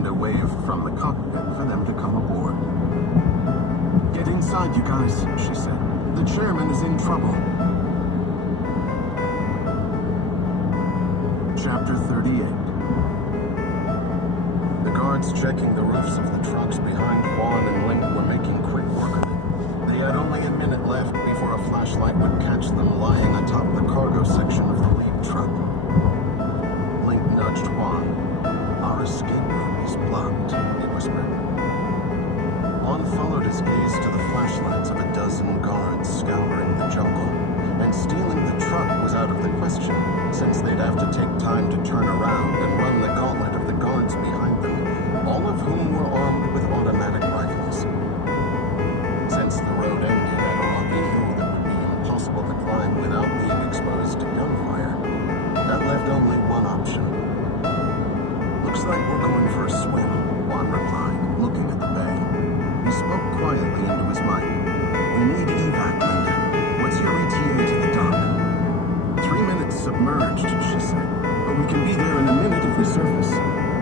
Linda waved from the cockpit for them to come aboard. "Get inside, you guys," she said. "The chairman is in trouble." Chapter 38. The guards checking the roofs of the trucks behind Juan and Link were making quick work of it. They had only a minute left before a flashlight would catch them lying atop the cargo section of the lead truck. Link nudged Juan. "Our escape route is blocked," he whispered. Juan followed his gaze to the flashlights of a dozen guards scouring the jungle, and stealing the truck was out of the question, since they'd have to take time to turn around and run the gauntlet of the guards behind them, all of whom were armed with automatic rifles. Since the road ended at a rocky hill that would be impossible to climb without being exposed to gunfire, that left only one option. "Looks like we're going for a swim," Juan replied, looking at the bay. He spoke quietly into his mic. "We need evac, Linda. What's your ETA to the dock?" 3 minutes submerged, she said. "But we can be there in a minute if we surface."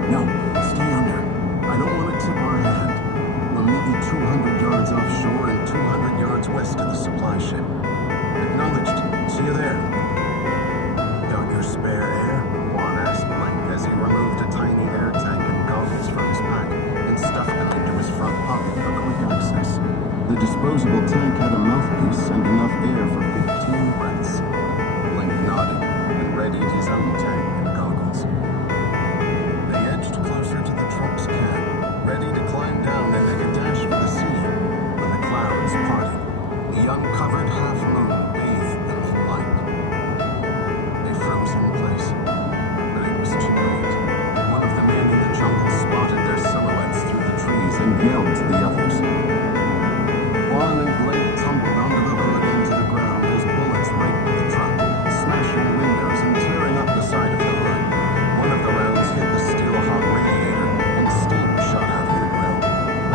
"No, stay under. I don't want to tip our hand. We'll meet you 200 yards offshore and 200 yards west of the supply ship." "Acknowledged. See you there." "Got your spare air?" Juan asked Link as he removed a tiny air tank and goggles from his pack and stuffed them into his front pocket for quick access. The disposable tank had a mouthpiece and enough air for 15 breaths. Link nodded and readied his own tank and goggles. They edged closer to the truck's cab, ready to climb down and make a dash for the sea, when the clouds parted. The uncovered half-moon bathed them in light. They froze in place, but it was too late. One of the men in the jungle spotted their silhouettes through the trees and yelled to the others. Juan and Link tumbled onto the hood and to the ground as bullets raked the truck, smashing windows and tearing up the side of the hood. One of the rounds hit the steel hot radiator, and steam shot out of the grill.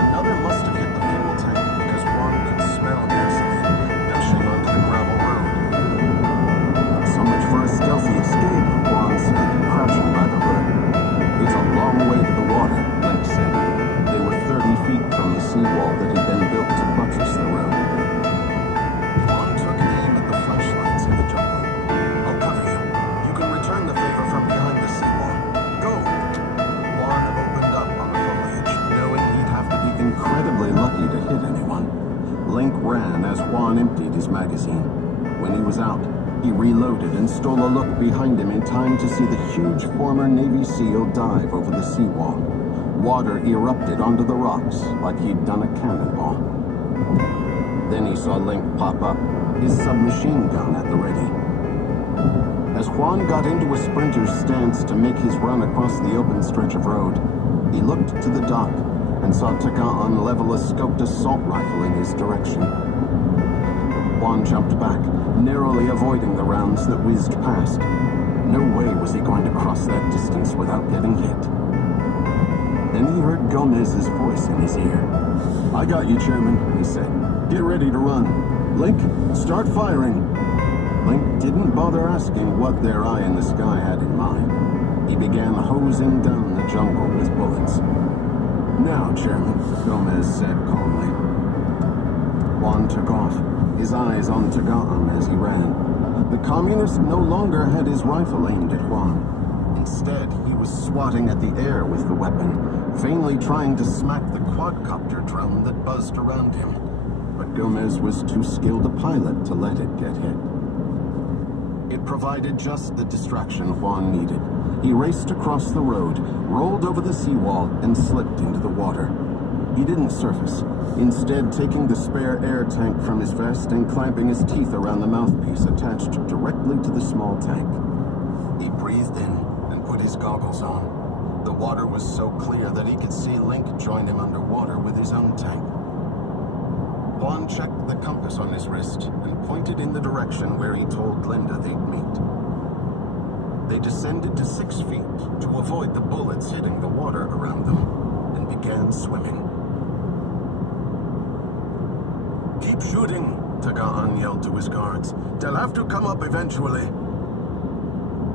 Another must have hit the fuel tank because Juan could smell gasoline gushing onto the gravel road. "So much for a stealthy escape," Juan said, crouching by the hood. "It's a long way to the water," Link said. They were 30 feet from the seawall that had been built to buttress the road. Juan took aim at the flashlights in the jungle. "I'll cover you. You can return the favor from behind the seawall. Go!" Juan opened up on the foliage, knowing he'd have to be incredibly lucky to hit anyone. Link ran as Juan emptied his magazine. When he was out, he reloaded and stole a look behind him in time to see the huge former Navy SEAL dive over the seawall. Water erupted onto the rocks like he'd done a cannonball. Then he saw Link pop up, his submachine gun at the ready. As Juan got into a sprinter's stance to make his run across the open stretch of road, he looked to the dock and saw Tagaan level a scoped assault rifle in his direction. Juan jumped back, narrowly avoiding the rounds that whizzed past. No way was he going to cross that distance without getting hit. Then he heard Gomez's voice in his ear. "I got you, Chairman," he said. "Get ready to run. Link, start firing." Link didn't bother asking what their eye in the sky had in mind. He began hosing down the jungle with bullets. "Now, Chairman," Gomez said calmly. Juan took off, his eyes on Tagaan as he ran. The communist no longer had his rifle aimed at Juan. Instead, he was swatting at the air with the weapon, vainly trying to smack the quadcopter drone that buzzed around him. But Gomez was too skilled a pilot to let it get hit. It provided just the distraction Juan needed. He raced across the road, rolled over the seawall, and slipped into the water. He didn't surface, instead taking the spare air tank from his vest and clamping his teeth around the mouthpiece attached directly to the small tank. He breathed in and put his goggles on. The water was so clear that he could see Link join him underwater with his own tank. Juan checked the compass on his wrist and pointed in the direction where he told Linda they'd meet. They descended to 6 feet to avoid the bullets hitting the water around them and began swimming. "Keep shooting," Tagaan yelled to his guards. "They'll have to come up eventually."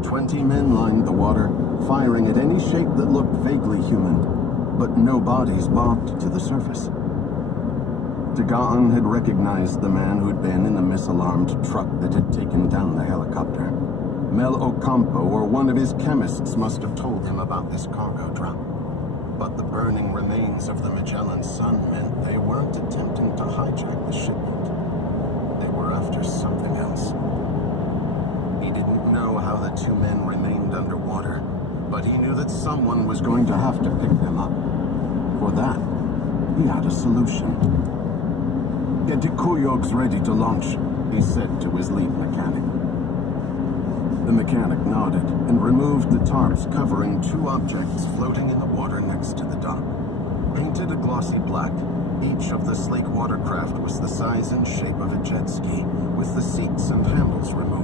20 men lined the water, firing at any shape that looked vaguely human. but no bodies bobbed to the surface. Tagaan had recognized the man who'd been in the misalarmed truck that had taken down the helicopter. Mel Ocampo or one of his chemists must have told him about this cargo drop. But the burning remains of the Magellan Sun meant they weren't attempting to hijack the shipment. They were after something else. He didn't know how the two men remained underwater, but he knew that someone was going to have to pick them up. For that, he had a solution. "Get the Kuyoks ready to launch," he said to his lead mechanic. The mechanic nodded and removed the tarps covering two objects floating in the water next to the dock. Painted a glossy black, each of the sleek watercraft was the size and shape of a jet ski, with the seats and handles removed.